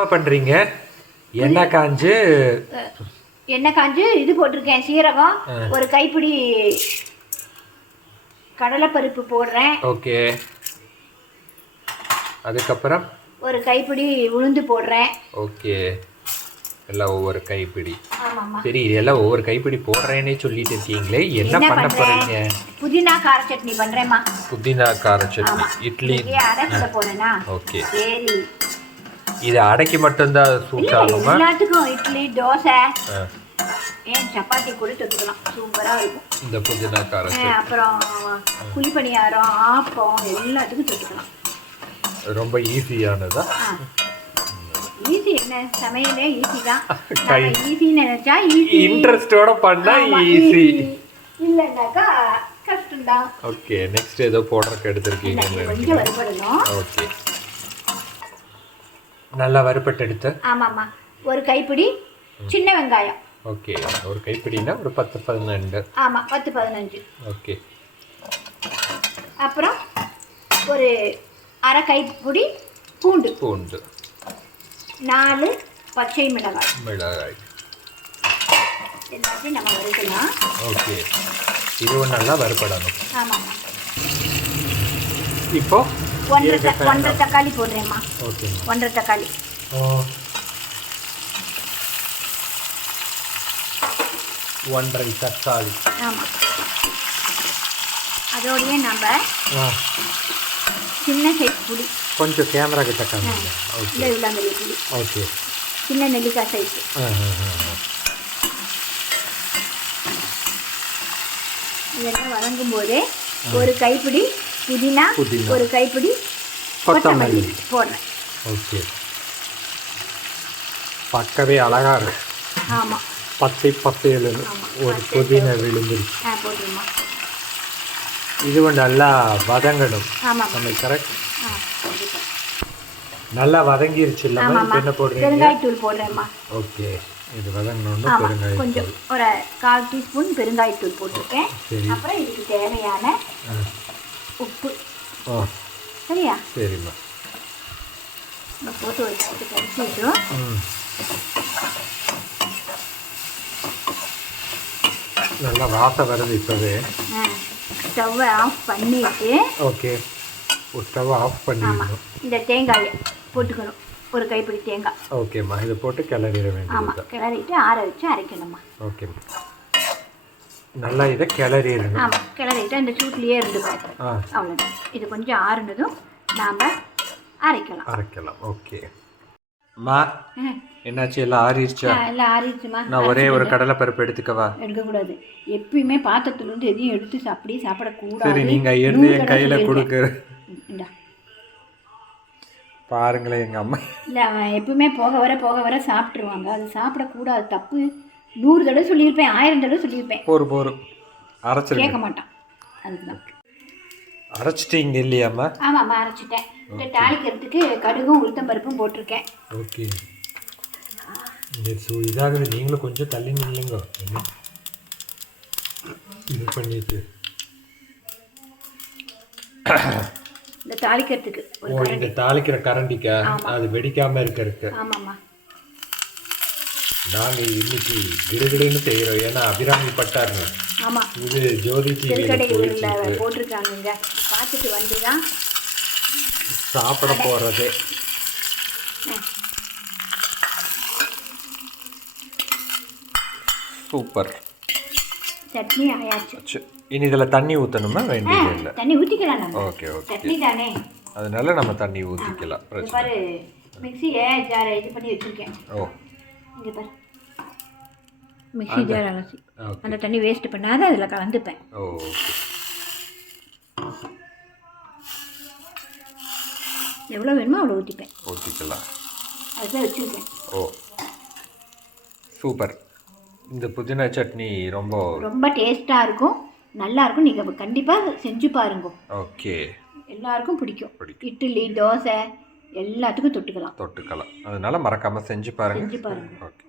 என்னம்மா பண்றீங்க? எண்ணெய் காஞ்சு எண்ணெய் காஞ்சு இது போட்டிருக்கேன் சீரகம் ஒரு கைப்பிடி கடலைப்பருப்பு போடுறேன். ஓகே. அதுக்கப்புறம்? ஒரு கைப்பிடி உளுந்து போடுறேன். ஓகே. எல்லாம் ஒவ்வொரு கைப்பிடி. சரி இதெல்லாம் ஒவ்வொரு கைப்பிடி போடுறேன்னே சொல்லிட்டு இருக்கீங்களே. என்ன பண்ண போறீங்க? புதினா கார சட்னி பண்றேம்மா. புதினா கார சட்னி. இட்லி. அரைச்சிட போறேனா? ஓகே. சரி. இது அடைக்கு மட்டும்தான் சூட் ஆகுமா? எல்லாத்துக்கும் இட்லி தோசை. ஏன் சப்பாத்தி கூட தொட்டுக்கலாம் சூப்பரா இருக்கும். இந்த புதினா கார ஆ, சட்னி அப்புறம் குழிப்பணியாரம் ஆப்பம் எல்லாத்துக்கும் தொட்டுக்கலாம் ரொம்ப ஈஸியானதா ஈஸி என்ன? சமையலே ஈஸி தான். ஈஸின்னு நினைச்சா ஈஸி இன்ட்ரெஸ்டோட பண்ணா ஈஸி. இல்லைன்னாக்கா கஷ்டம்தான். ஓகே நெக்ஸ்ட் ஏதோ போடுறதுக்கு ஓகே நல்லா வறுபட்டு எடுத்து ஆமாம்மா. ஒரு கைப்பிடி சின்ன வெங்காயம். ஓகே. ஒரு கைப்பிடினா ஒரு பத்து பதினெண்டு. ஆமாம் பத்து பதினஞ்சு. ஓகே. அப்புறம் ஒரு அரை கைப்பிடி பூண்டு. பூண்டு. நாலு பச்சை மிளகாய். மிளகாய். எல்லாத்தையும் நம்ம வறுக்கலாம். ஓகே. இதுவும் நல்லா வறுபடணும். ஆமாம்மா. இப்போ? ஒன்றரை ஒன்றரை தக்காளி போடுறேம்மா. ஓகேம்மா ஒன்றரை தக்காளி. ஓ. ஒன்றரை தக்காளி. ஆமாம் அதோடயே நம்ம சின்ன சைஸ் புளி. கொஞ்சம் கேமரா கிட்ட காமிங்க. ஓகே உள்ளாங்கல்லி புளி. ஓகே சின்ன நெல்லிக்காய் சைஸ் இதெல்லாம் வதங்கும் போதே ஒரு கைப்பிடி புதினா. ஒரு கைப்பிடி கொத்தமல்லி. போடுறேன். ஓகே. பார்க்கவே அழகா இருக்கு. ஆமாம் பச்சை ஆமா, ஒரு புதினா விழுந்துருச்சு. இதுவும் நல்லா வதங்கணும். நம்ம கரெக்ட். நல்லா வதங்கிருச்சு இல்லாம என்ன போடுறீங்க? பெருங்காயத்தூள் போடுறேம்மா. ஓகே. இது வதங்கணும்னு ஆமாம் பெருங்காயம் கொஞ்சம் ஒரு கால் டீஸ்பூன் பெருங்காயத்தூள் போட்டிருக்கேன். சரி. அப்புறம் இதுக்கு தேவையான ஓ சரியா சரிம்மா போட்டு கட்டு கடிச்சு விட்டுரும் நல்லா வாசம் வருது இப்போவே ஸ்டவ்வை ஆஃப் பண்ணிட்டு ஓகே ஸ்டவ் ஆஃப் ஆமாம் பண்ணிடணும் இந்த தேங்காயை போட்டுக்கணும் ஒரு கைப்பிடி தேங்காய் ஓகேம்மா இதை போட்டு கிளறிட ஆமாம் வேண்டியது கிளறிட்டு ஆற வச்சு அரைக்கணும்மா ஓகேம்மா நல்லா இதை கிளறிடணும் ஆமாம் கிளறிட்டு அந்த சூட்லேயே இருந்துக்கும் ஆ. அவ்வளோதான் இது கொஞ்சம் ஆறுனதும் நாம் அரைக்கலாம். அரைக்கலாம். ஓகே. மா. என்னாச்சு? எல்லாம் ஆறிடுச்சா? எல்லாம் ஆறிடுச்சுமா நான் ஒரே ஒரு கடலை பருப்பு எடுத்துக்கவா? எடுக்கக்கூடாது. எப்பயுமே பாத்திரத்துலேருந்து எதையும் எடுத்து அப்படியே சாப்பிடக்கூடாது. சரி நீங்க எடுத்து என் கையில. கொடுக்குற. இந்தா. பாருங்களேன் எங்க அம்மா. இல்லை எப்பவுமே போக வர போக வர சாப்பிட்ருவாங்க அது சாப்பிடக்கூடாது. தப்பு. நூறு தடவை சொல்லியிருப்பேன் ஆயிரம் தடவை சொல்லியிருப்பேன். போரு போரும் அரைச்சிருங்க. கேட்க மாட்டான். அதுதான். அரைச்சிட்டீங்க இல்லையாம்மா ஆமாம்மா அரைச்சிட்டேன். இந்த தாளிக்கிறதுக்கு கடுகும் உளுத்தம் பருப்பும் போட்டிருக்கேன். ஓகே இந்த சு இதாகுது நீங்களும் கொஞ்சம் தள்ளி நில்லுங்க? இது பண்ணிட்டு. இந்த தாளிக்கிறதுக்கு ஓ இந்த தாளிக்கிற கரண்டிக்கா. அது வெடிக்காம இருக்கறதுக்கு. ஆமாம்மா. நாங்க இன்னைக்கு கிடுகிடுன்னு செய்யறோம் ஏன்னா அபிராமி பட்டாருங்க. ஆமாம் இது ஜோதி டிவியில போட்டிருக்காங்க பார்த்துட்டு வந்து தான் சாப்பிட போறதே. சூப்பர். சட்னி ஆயாச்சு. இனி இதுல தண்ணி ஊத்தணுமா ஆ, வேண்டியது இல்லை? தண்ணி ஊற்றிக்கலாம் ஓகே ஓகே. சட்னி தானே. அதனால நம்ம தண்ணி பிரச்சனை பாரு மிக்சியை ஜாரை இது பண்ணி வச்சுருக்கேன். ஓ. இங்கே பாரு. மிக்ஸி ஜார் அலசி. அந்த தண்ணி வேஸ்ட் பண்ணாத அதில் கலந்துப்பேன். எவ்வளோ வேணுமோ அவ்வளோ ஊற்றிப்பேன் ஊற்றிக்கலாம் அதுதான் வச்சுருக்கேன். ஓ சூப்பர். இந்த புதினா சட்னி ரொம்ப ரொம்ப டேஸ்ட்டாக இருக்கும். நல்லா இருக்கும். நீங்கள் கண்டிப்பாக செஞ்சு பாருங்க. ஓகே. எல்லாருக்கும் பிடிக்கும். இட்லி தோசை எல்லாத்துக்கும் தொட்டுக்கலாம். தொட்டுக்கலாம். அதனால மறக்காம செஞ்சு பாருங்க. செஞ்சு பாருங்க. ஓகே.